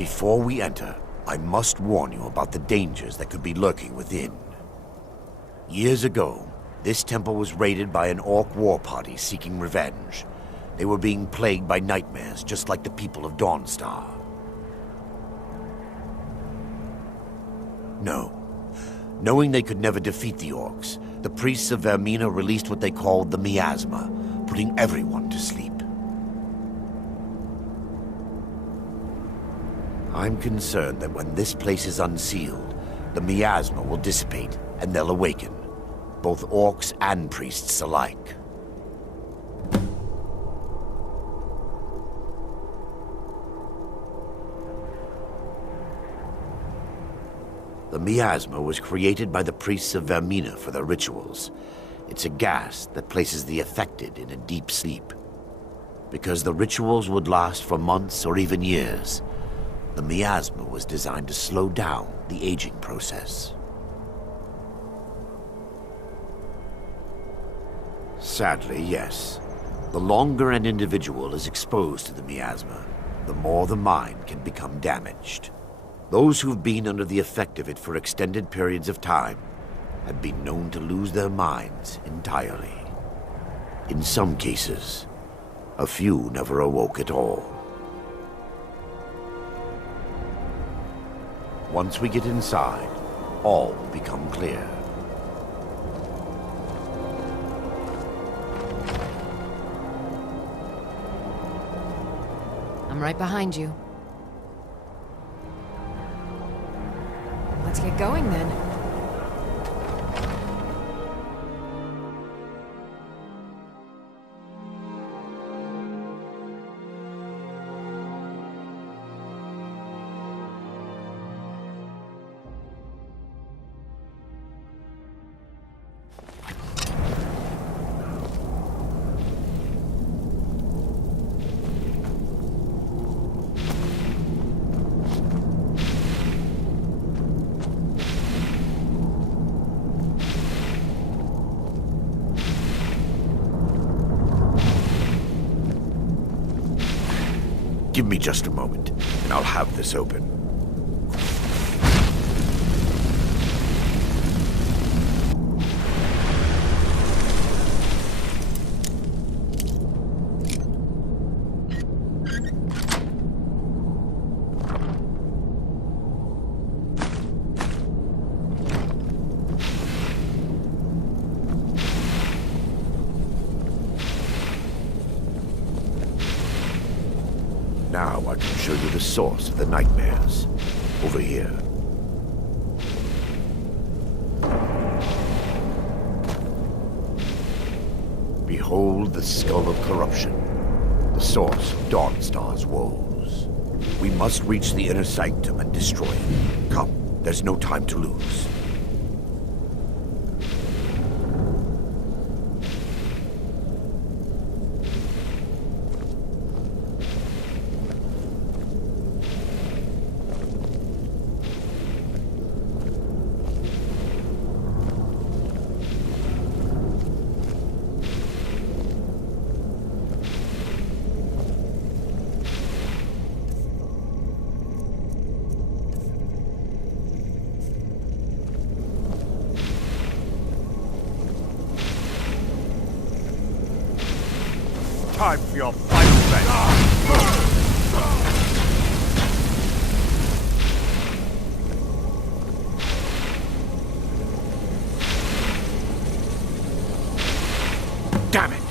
Before we enter, I must warn you about the dangers that could be lurking within. Years ago, this temple was raided by an orc war party seeking revenge. They were being plagued by nightmares, just like the people of Dawnstar. No. Knowing they could never defeat the orcs, the priests of Vermina released what they called the Miasma, putting everyone to sleep. I'm concerned that when this place is unsealed, the Miasma will dissipate and they'll awaken, both orcs and priests alike. The miasma was created by the priests of Vermina for their rituals. It's a gas that places the affected in a deep sleep. Because the rituals would last for months or even years, the miasma was designed to slow down the aging process. Sadly, yes. The longer an individual is exposed to the miasma, the more the mind can become damaged. Those who've been under the effect of it for extended periods of time have been known to lose their minds entirely. In some cases, a few never awoke at all. Once we get inside, all will become clear. I'm right behind you. Let's get going then. Give me just a moment, and I'll have this open. Now I can show you the source of the nightmares. Over here. Behold the skull of corruption, the source of Dawnstar's woes. We must reach the inner sanctum and destroy it. Come, there's no time to lose. Time for your final bend. Damn it!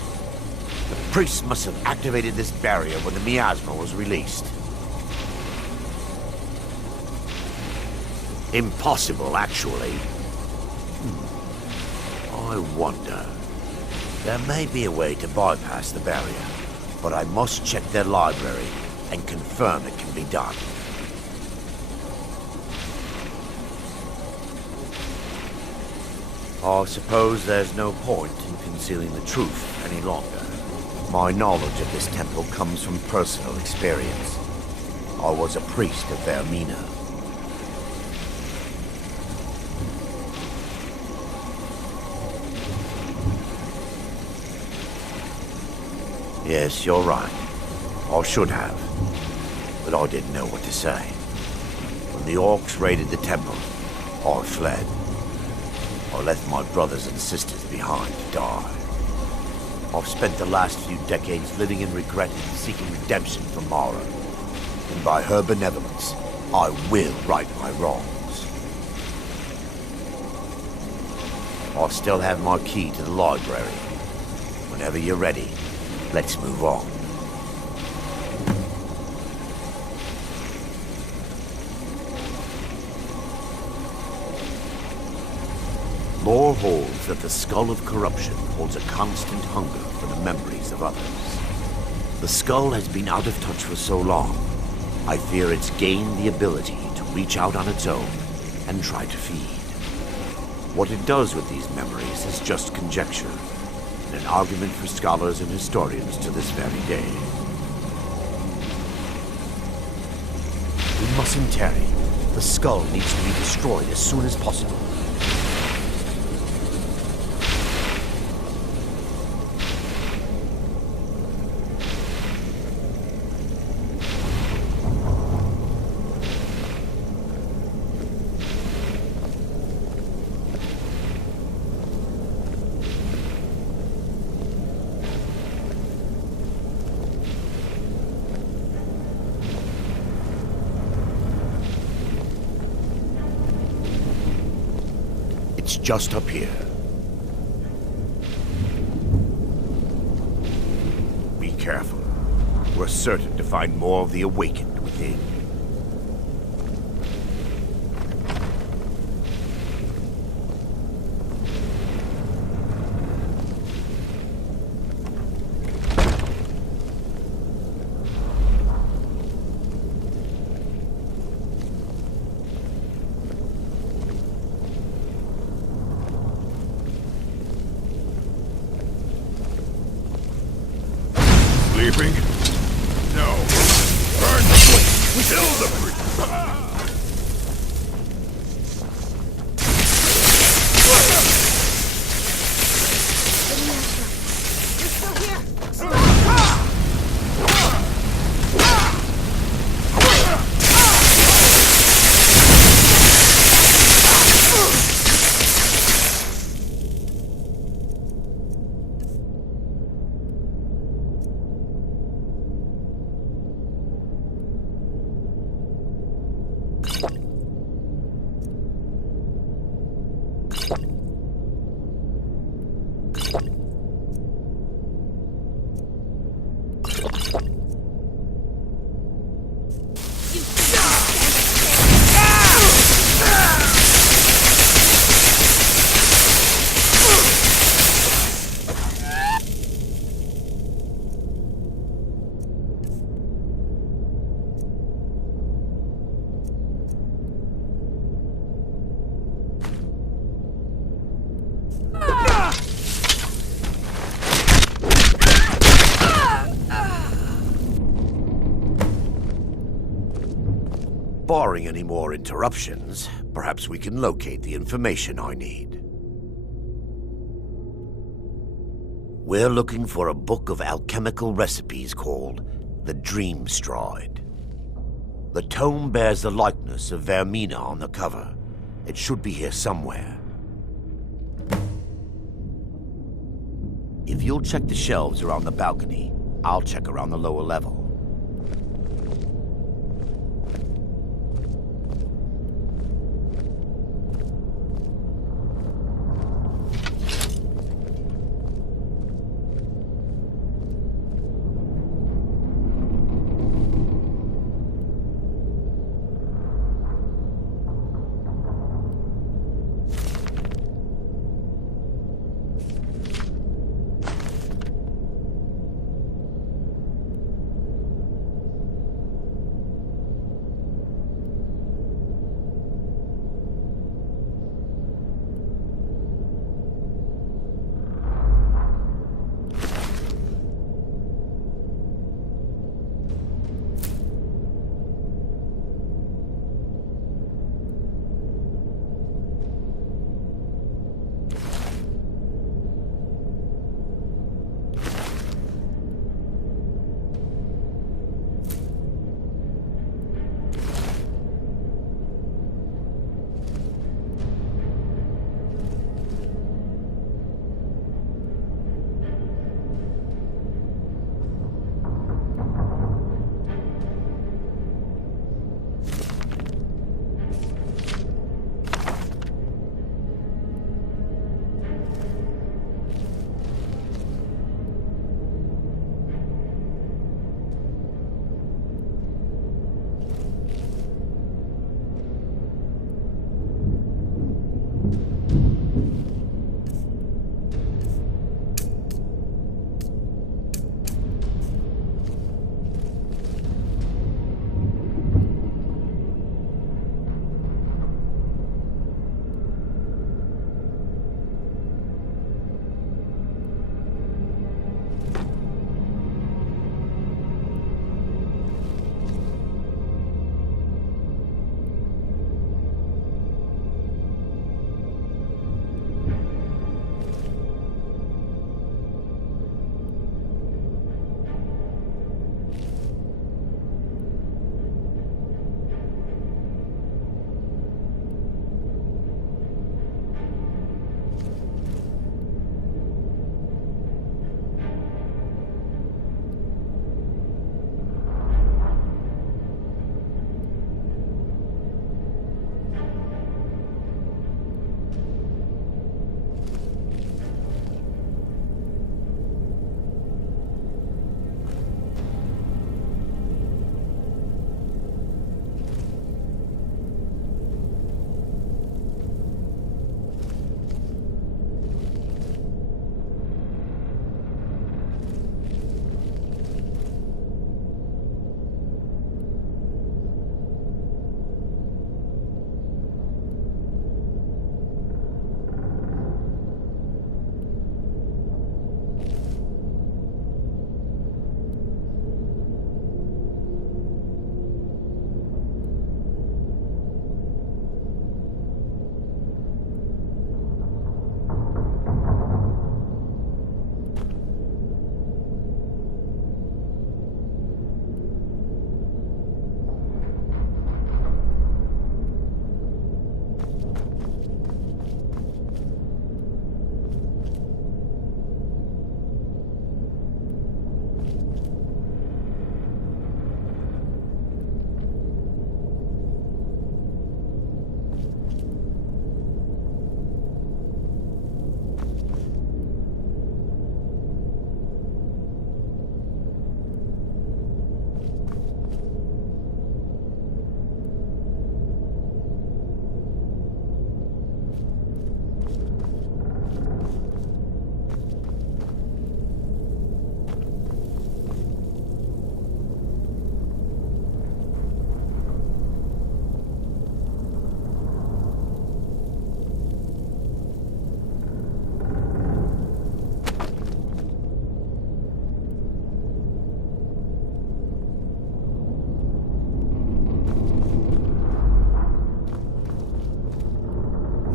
The priests must have activated this barrier when the miasma was released. Impossible, actually. I wonder. There may be a way to bypass the barrier, but I must check their library and confirm it can be done. I suppose there's no point in concealing the truth any longer. My knowledge of this temple comes from personal experience. I was a priest of Vermina. Yes, you're right. I should have. But I didn't know what to say. when the orcs raided the temple, or fled, or left my brothers and sisters behind to die. I've spent the last few decades living in regret and seeking redemption from Mara. And by her benevolence, I will right my wrongs. I still have my key to the library. Whenever you're ready, let's move on. Lore holds that the Skull of Corruption holds a constant hunger for the memories of others. The skull has been out of touch for so long, I fear it's gained the ability to reach out on its own and try to feed. What it does with these memories is just conjecture, and an argument for scholars and historians to this very day. We mustn't tarry. The skull needs to be destroyed as soon as possible. It's just up here. Be careful. We're certain to find more of the awakened within. Sleeping? No. Burn the place! Kill the priest! Barring any more interruptions, perhaps we can locate the information I need. We're looking for a book of alchemical recipes called the Dream Stride. The tome bears the likeness of Vermina on the cover. It should be here somewhere. If you'll check the shelves around the balcony, I'll check around the lower level.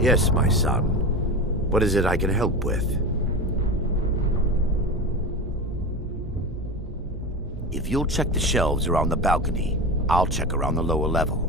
Yes, my son. What is it I can help with? If you'll check the shelves around the balcony, I'll check around the lower level.